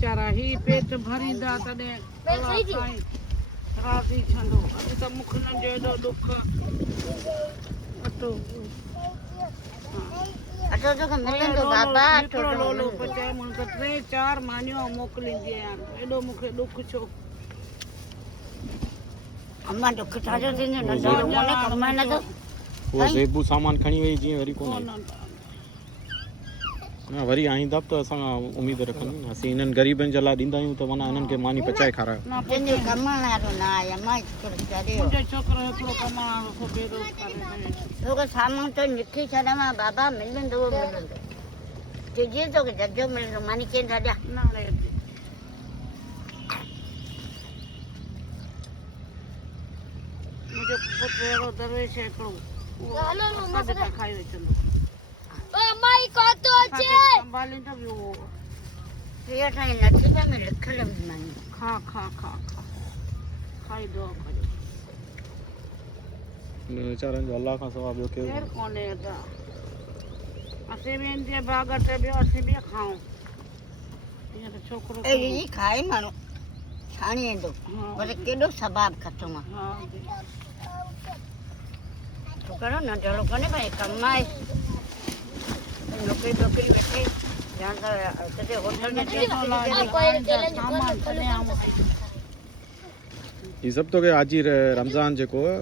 बेचारा ही पेट भरींदा तॾहिं राती छंदो अॼु त मुखनि जो एॾो ॾुख अटो अटो तो मिलंदो बाबा अटो तो लोलो पचाए मूं त 3-4 मानियूं मोकिलींदी आहियां एॾो मूंखे ॾुख छो अम्मा ॾुख छाजो थींदो नंढो मोने कमाए न तो वो ज़ेबू सामान खणी वई जीअं वरी कोन न वरी आईंदा त असां उम्मीद रखंदा आहियूं असीं इन्हनि ग़रीबनि जे लाइ ॾींदा आहियूं त माना इन्हनि खे मानी पचाए खारायो तुंहिंजो कमाइण वारो न आहे अम्मा चरियो मुंहिंजो छोकिरो हिकिड़ो कमाइण वारो को बेरोज़गार आहे तोखे साम्हूं तो लिखी छॾां बाबा मिलंदो मिलंदो तुझे तोखे जजो मिलंदो मानी केर छॾिया न रे मुंहिंजो पुटु अहिड़ो दरवेश आहे हिकिड़ो उहो खाई वेचंदो माई कातो अचे संभालींदो बि उहो इहो असांजे नसीब में लिखियल मानी खा खा खा खा खाई दुआ कजो वीचारनि जो अलाह खां सवाइ ॿियो केरु केरु कोन्हे त असीं बि इन जे बाग़ ते ॿियो असीं बि खाऊं ईअं त छोकिरो ई खाए माण्हू छाणी वेंदो पर केॾो सबाब ख़तमु आहे हा छोकिरो नंढड़ो कोन्हे भई कमाए नौकरी वोकरी वेठे या त किथे होटल में ही सभु तोखे हाजी रमज़ान जेको आहे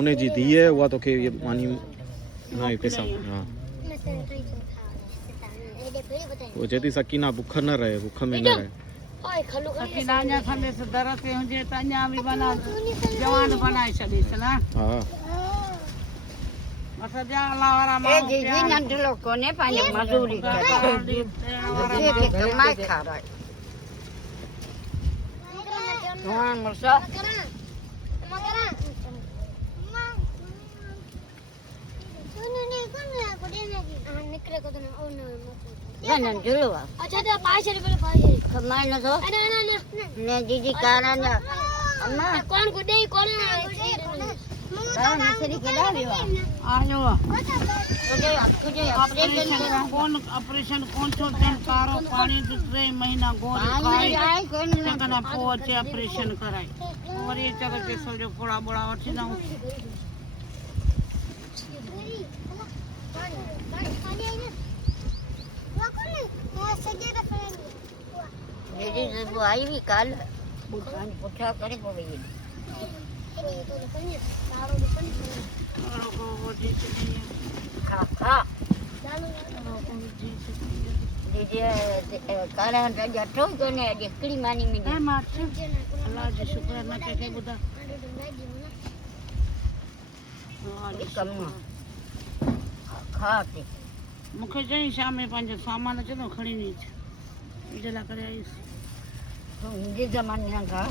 उन जी धीउ आहे उहा तोखे इहे मानी न पैसा हा वो चेती सकीना बुख न रहे बुख में न रहे सकीना अञा संदसि दर ते हुजे त अञा बि माना जवान बनाए छॾीसि न हा सॼा अलाह वारा माण्हू नंढड़ो कोन्हे पंहिंजी मज़ूरी कमाए खाराए नंढड़ो आहे कमाए नथो न दीदी कारण अम्मा कौन को दे कौन ऑपरेशन कोन थो थियनि कारो पाणी 3 महीना गोरी खाए तंहिंखां पोइ अचे ऑपरेशन कराए वरी अचे पेसो जो पोड़ा बोड़ा वठी ॾियूं आई हुई कल पुठिया करे पोइ वई खा खा दीदी कारण जठो कोन्हे अॼु हिकिड़ी मानी मिली अलाह जो शुक्र न कंहिंखे ॿुधा कमु खा थी मूंखे चई शाम में पंहिंजो सामान अचे थो खणी नी मुंहिंजे लाइ करे आईसि मुंहिंजे ज़माने खां